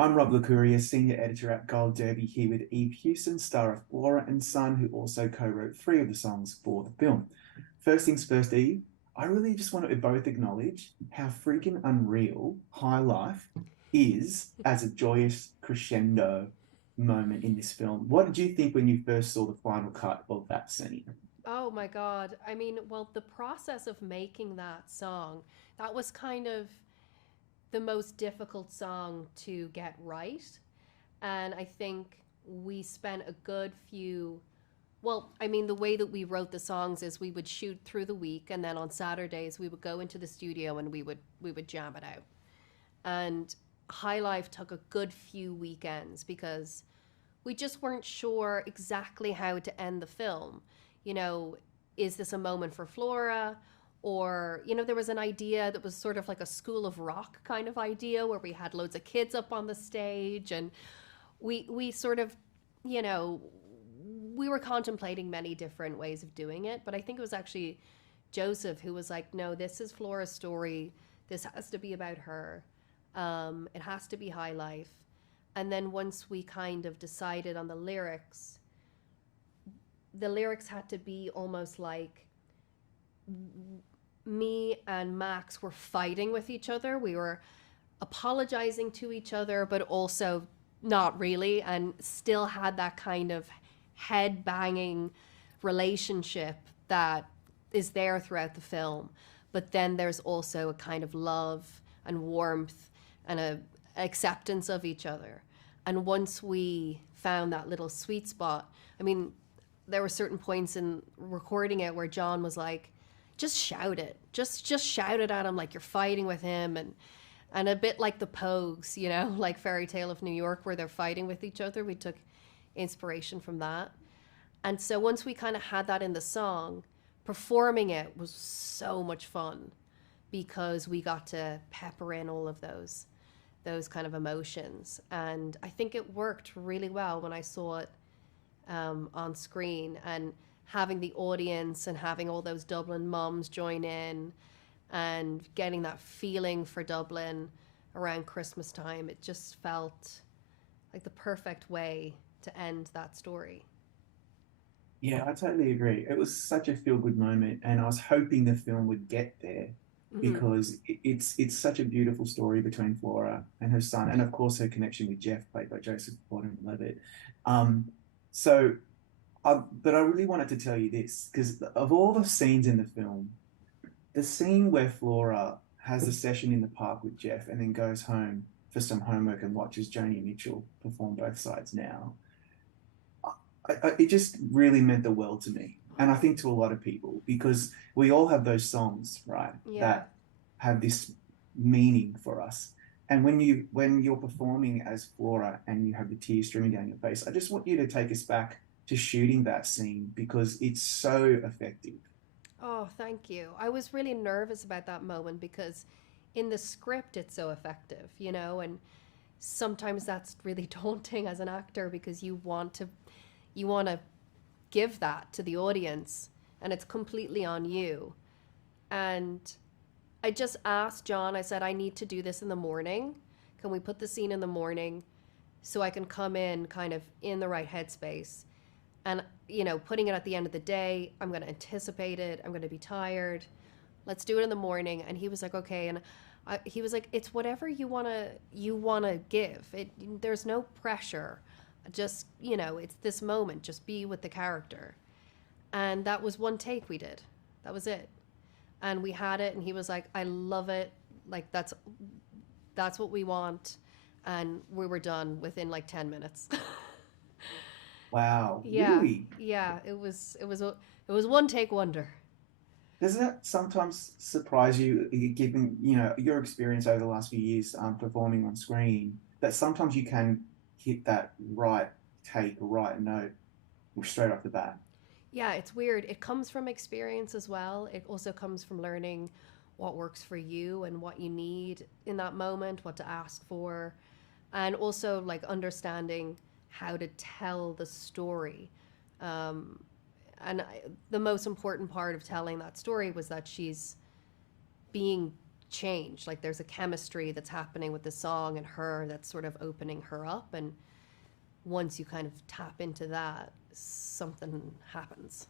I'm Rob Licuria, Senior Editor at Gold Derby, here with Hewson, star of Flora and Son, who also co-wrote three of the songs for the film. First things first, Eve, I really just want to both acknowledge how freaking unreal High Life is as a joyous crescendo moment in this film. What did you think when you first saw the final cut of that scene? Oh my God. I mean, well, the process of making that song, that was kind of the most difficult song to get right. And I think we spent a good few, well, I mean, the way that we wrote the songs is we would shoot through the week and then on Saturdays we would go into the studio and we would jam it out. And High Life took a good few weekends because we just weren't sure exactly how to end the film. You know, is this a moment for Flora? Or, there was an idea that was sort of like a School of Rock kind of idea where we had loads of kids up on the stage and we sort of, you know, we were contemplating many different ways of doing it, but I think it was actually Joseph who was like, no, this is Flora's story. This has to be about her. It has to be High Life. And then once we kind of decided on the lyrics had to be almost like me and Max were fighting with each other. We were apologizing to each other, but also not really, and still had that kind of head banging relationship that is there throughout the film. But then there's also a kind of love and warmth and a acceptance of each other. And once we found that little sweet spot, I mean, there were certain points in recording it where John was like, just shout it. Just shout it at him like you're fighting with him and a bit like the Pogues, like Fairy Tale of New York where they're fighting with each other. We took inspiration from that. And so once we kind of had that in the song, performing it was so much fun because we got to pepper in all of those kind of emotions. And I think it worked really well when I saw it on screen, and having the audience and having all those Dublin mums join in and getting that feeling for Dublin around Christmas time. It just felt like the perfect way to end that story. Yeah, I totally agree. It was such a feel-good moment, and I was hoping the film would get there Hmm. because it's such a beautiful story between Flora and her son, and of course her connection with Jeff, played by Joseph Gordon-Levitt. Um, so, but I really wanted to tell you this because of all the scenes in the film, the scene where Flora has a session in the park with Jeff and then goes home for some homework and watches Joni Mitchell perform Both Sides Now, it just really meant the world to me. And I think to a lot of people, because we all have those songs, right, Yeah. that have this meaning for us. And when you're performing as Flora and you have the tears streaming down your face, I just want you to take us back to shooting that scene because it's so effective. Oh, thank you. I was really nervous about that moment because in the script it's so effective, and sometimes that's really daunting as an actor because you want to give that to the audience and it's completely on you. And I just asked John, I said, I need to do this in the morning. Can we put the scene in the morning so I can come in kind of in the right headspace? And, putting it at the end of the day, I'm going to anticipate it. I'm going to be tired. Let's do it in the morning. And he was like, okay. And he was like, it's whatever you want to give. There's no pressure. Just, it's this moment. Just be with the character. And that was one take we did. That was it. And we had it and he was like, I love it. Like that's what we want. And we were done within like 10 minutes. Wow, Yeah. really? Yeah, it was one take wonder. Does that sometimes surprise you, given your experience over the last few years performing on screen, that sometimes you can hit that right take, right note straight off the bat? Yeah, it's weird. It comes from experience as well. It also comes from learning what works for you and what you need in that moment, what to ask for, and also like understanding how to tell the story. Um, and the most important part of telling that story was that she's being change. Like there's a chemistry that's happening with the song and her that's sort of opening her up. And once you kind of tap into that, something happens.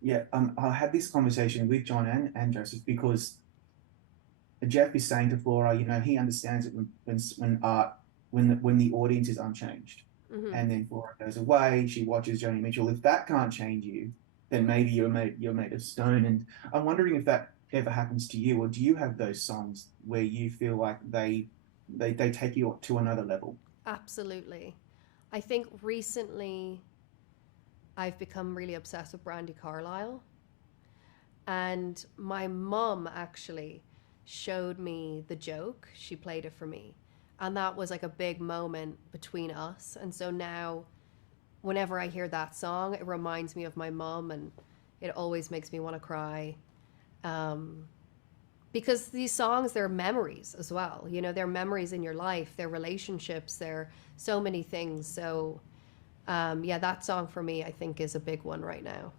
Yeah, I had this conversation with John and Joseph because Jeff is saying to Flora, you know, he understands it when art when the audience is unchanged, Hmm. and then Flora goes away. She watches Joni Mitchell. If that can't change you, then maybe you're made of stone. And I'm wondering if that ever happens to you, or do you have those songs where you feel like they take you to another level? Absolutely. I think recently I've become really obsessed with Brandy Carlisle. And my mum actually showed me The Joke. She played it for me. And that was like a big moment between us. And so now, whenever I hear that song, it reminds me of my mum and it always makes me want to cry. Um, because these songs, they're memories as well. You know, they're memories in your life, they're relationships, they're so many things. So, yeah, that song for me, I think, is a big one right now.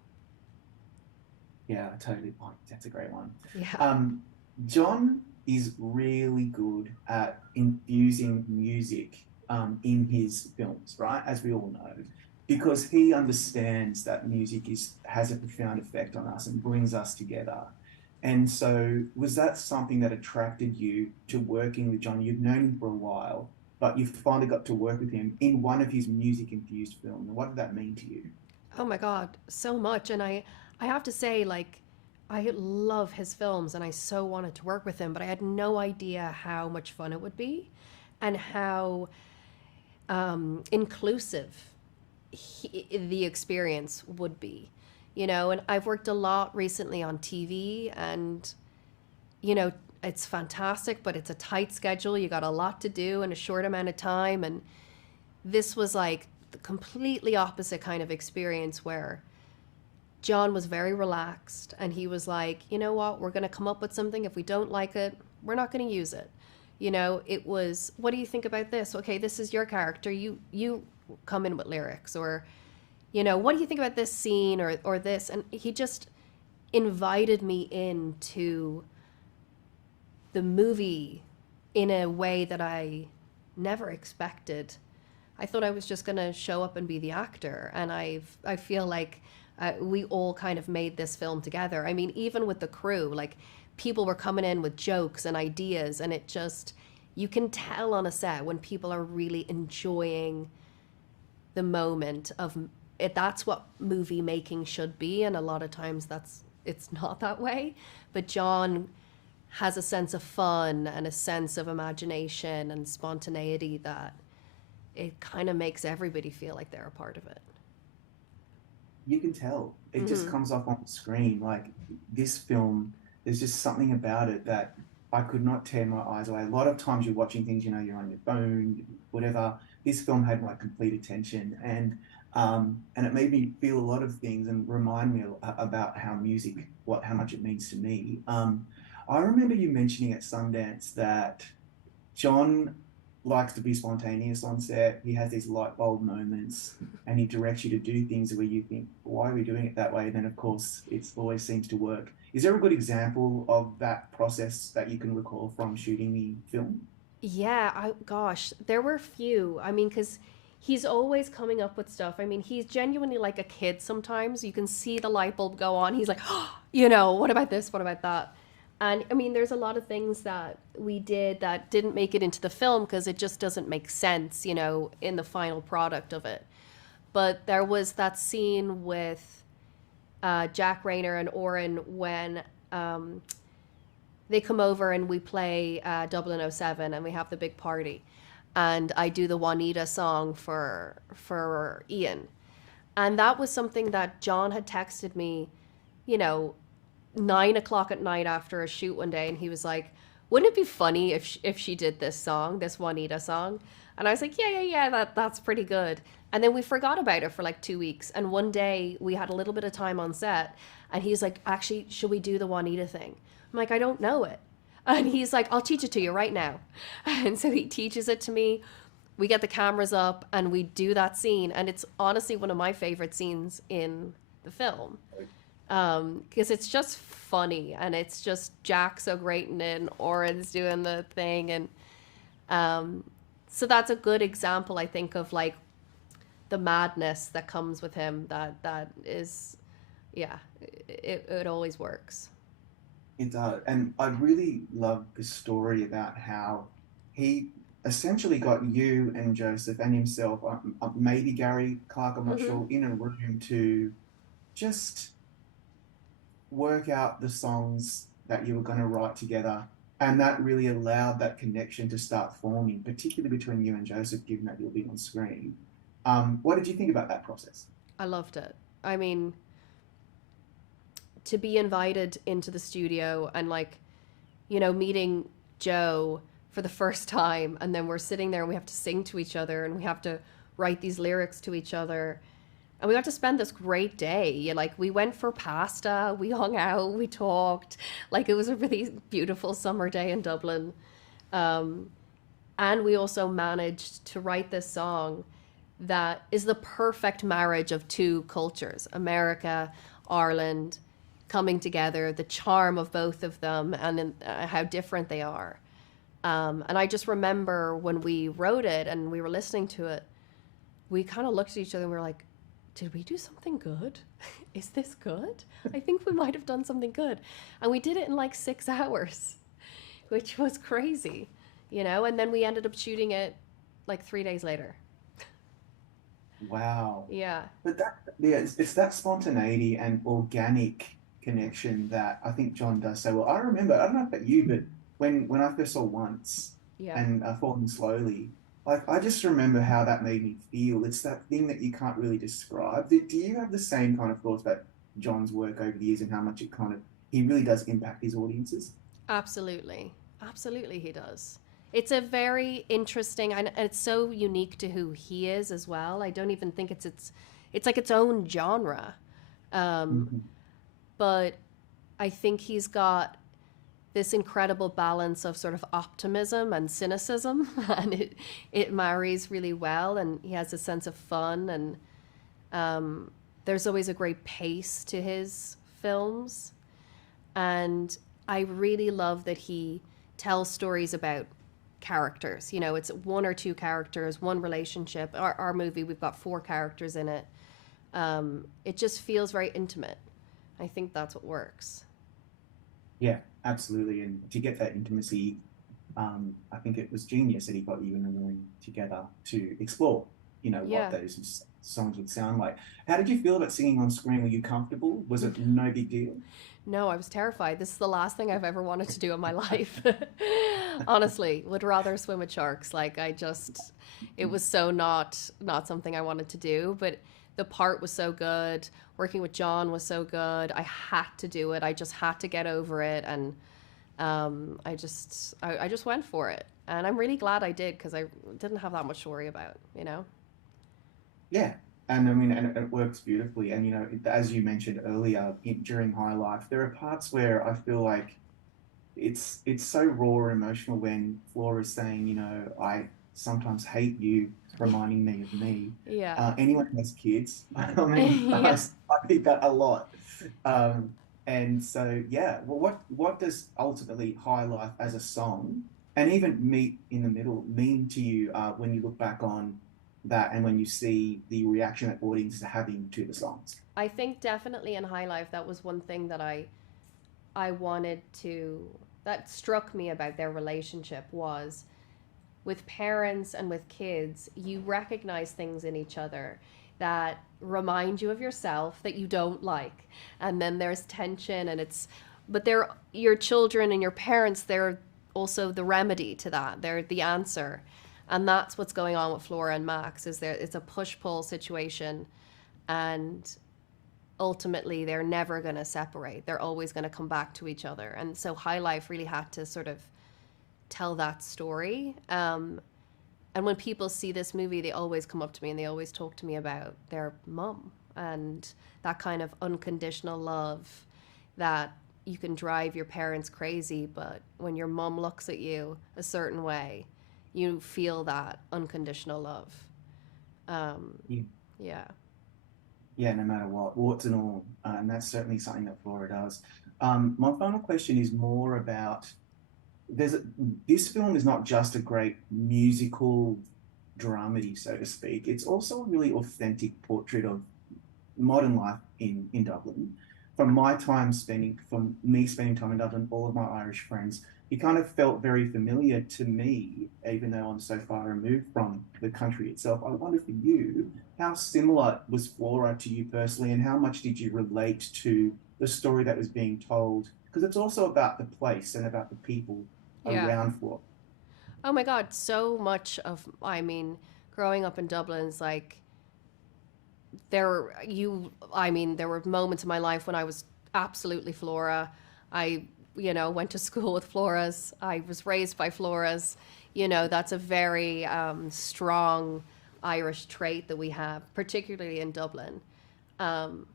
Yeah, totally. Oh, that's a great one. Yeah. Um, John is really good at infusing music in his films, right? As we all know, because he understands that music is has a profound effect on us and brings us together. And so, was that something that attracted you to working with John? You've known him for a while, but you finally got to work with him in one of his music-infused films. What did that mean to you? Oh my God, so much. And I have to say, like, I love his films and I so wanted to work with him, but I had no idea how much fun it would be and how inclusive the experience would be. You know, and I've worked a lot recently on TV and, you know, it's fantastic, but it's a tight schedule. You got a lot to do in a short amount of time. And this was like the completely opposite kind of experience where John was very relaxed and he was like, you know what, we're going to come up with something. If we don't like it, we're not going to use it. You know, it was, what do you think about this? Okay, this is your character. You come in with lyrics, or, you know, what do you think about this scene or this? And he just invited me into the movie in a way that I never expected. I thought I was just going to show up and be the actor. And I feel like we all kind of made this film together. I mean, even with the crew, like people were coming in with jokes and ideas, and it just, you can tell on a set when people are really enjoying the moment of it. That's what movie making should be. And a lot of times it's not that way. But John has a sense of fun and a sense of imagination and spontaneity that it kind of makes everybody feel like they're a part of it. You can tell it just Hmm. comes off on the screen. Like this film, there's just something about it that I could not tear my eyes away. A lot of times you're watching things, you know, you're on your phone, whatever. This film had my complete attention, and it made me feel a lot of things and remind me about how music, how much it means to me. I remember you mentioning at Sundance that John likes to be spontaneous on set. He has these light bulb moments and he directs you to do things where you think, why are we doing it that way? And then, of course, it always seems to work. Is there a good example of that process that you can recall from shooting the film? Yeah, gosh, there were few. I mean, because he's always coming up with stuff. I mean, he's genuinely like a kid sometimes. You can see the light bulb go on. He's like, oh, you know, what about this? What about that? And I mean, there's a lot of things that we did that didn't make it into the film because it just doesn't make sense, you know, in the final product of it. But there was that scene with Jack Rayner and Orén when um, they come over and we play Dublin '07 and we have the big party. And I do the Juanita song for Ian. And that was something that John had texted me, you know, 9 o'clock at night after a shoot one day, and he was like, "Wouldn't it be funny if she did this song, this Juanita song?" And I was like, "Yeah, that's pretty good." And then we forgot about it for like 2 weeks, and one day we had a little bit of time on set, and he's like, "Actually, should we do the Juanita thing?" I'm like, "I don't know it," and he's like, "I'll teach it to you right now," and so he teaches it to me. We get the cameras up and we do that scene, and it's honestly one of my favorite scenes in the film. Because it's just funny and it's just Jack so great in it and Oren's doing the thing and um, so that's a good example I think of like the madness that comes with him that is yeah it always works. It does. And I really love the story about how he essentially got you and Joseph and himself, maybe Gary Clark, I'm not Hmm. sure, in a room to just work out the songs that you were going to write together. And that really allowed that connection to start forming, particularly between you and Joseph, given that you'll be on screen. What did you think about that process? I loved it. I mean, to be invited into the studio and like meeting Joe for the first time and then we're sitting there and we have to sing to each other and we have to write these lyrics to each other and we got to spend this great day. Like we went for pasta, we hung out, we talked. Like it was a really beautiful summer day in Dublin. Um, and we also managed to write this song that is the perfect marriage of two cultures, America, Ireland, coming together, the charm of both of them, and how different they are. And I just remember when we wrote it and we were listening to it, we kind of looked at each other and we were like, did we do something good? Is this good? I think we might have done something good. And we did it in like 6 hours, which was crazy, and then we ended up shooting it like 3 days later. Wow. Yeah. But yeah, it's that spontaneity and organic connection that I think John does so well. I remember, I don't know about you, but when I first saw Once Yeah. and Falling Slowly, like I just remember how that made me feel. It's that thing that you can't really describe. Do you have the same kind of thoughts about John's work over the years and how much he really does impact his audiences? Absolutely. Absolutely, he does. It's a very interesting, and it's so unique to who he is as well. I don't even think it's like its own genre. Um, Mhm. but I think he's got this incredible balance of sort of optimism and cynicism, and it marries really well. And he has a sense of fun, and um, there's always a great pace to his films. And I really love that he tells stories about characters. It's one or two characters, one relationship. Our movie, we've got four characters in it. It just feels very intimate. I think that's what works. Yeah, absolutely. And to get that intimacy, I think it was genius that he got you in a room together to explore, what Yeah. those songs would sound like. How did you feel about singing on screen? Were you comfortable? Was it no big deal? No, I was terrified. This is the last thing I've ever wanted to do in my life. Honestly, would rather swim with sharks. Like it was so not something I wanted to do, but the part was so good. Working with John was so good. I had to do it. I just had to get over it and I just went for it. And I'm really glad I did because I didn't have that much to worry about. Yeah. And I mean, and it works beautifully. And, as you mentioned earlier, during High Life, there are parts where I feel like it's so raw and emotional when Flora is saying, I sometimes hate you, reminding me of me. Yeah. Anyone who has kids, I mean, I, Yeah. I think that a lot. Um, and so, yeah, well, what does ultimately High Life as a song and even Meet in the Middle mean to you when you look back on that and when you see the reaction that audiences are having to the songs? I think definitely in High Life that was one thing that I wanted to that struck me about their relationship was with parents and with kids, you recognize things in each other that remind you of yourself that you don't like. And then there's tension and but they're your children and your parents, they're also the remedy to that. They're the answer. And that's what's going on with Flora and Max is there it's a push-pull situation and ultimately they're never going to separate. They're always going to come back to each other. And so High Life really had to sort of tell that story. And when people see this movie, they always come up to me and they always talk to me about their mum and that kind of unconditional love that you can drive your parents crazy, but when your mum looks at you a certain way, you feel that unconditional love. Um, Yeah. yeah. Yeah, no matter what, warts and all, and that's certainly something that Flora does. My final question is more about there's a, this film is not just a great musical dramedy, so to speak. It's also a really authentic portrait of modern life in Dublin. From me spending time in Dublin, all of my Irish friends, it kind of felt very familiar to me, even though I'm so far removed from the country itself. I wonder for you, how similar was Flora to you personally, and how much did you relate to the story that was being told? Because it's also about the place and about the people Yeah. around Flora. Oh my God, so much of, I mean, growing up in Dublin is like, there were moments in my life when I was absolutely Flora. I, went to school with Floras. I was raised by Floras. That's a very strong Irish trait that we have, particularly in Dublin. Um,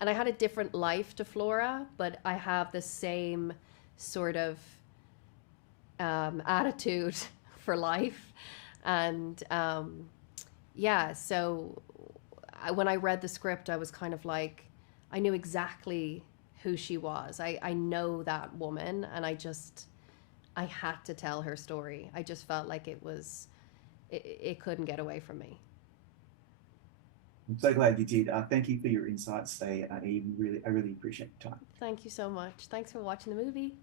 and I had a different life to Flora, but I have the same sort of attitude for life. And yeah, so when I read the script, I was kind of like, I knew exactly who she was. I know that woman, and I had to tell her story. I just felt like it couldn't get away from me. I'm so glad you did. Thank you for your insights today, I really appreciate your time. Thank you so much. Thanks for watching the movie.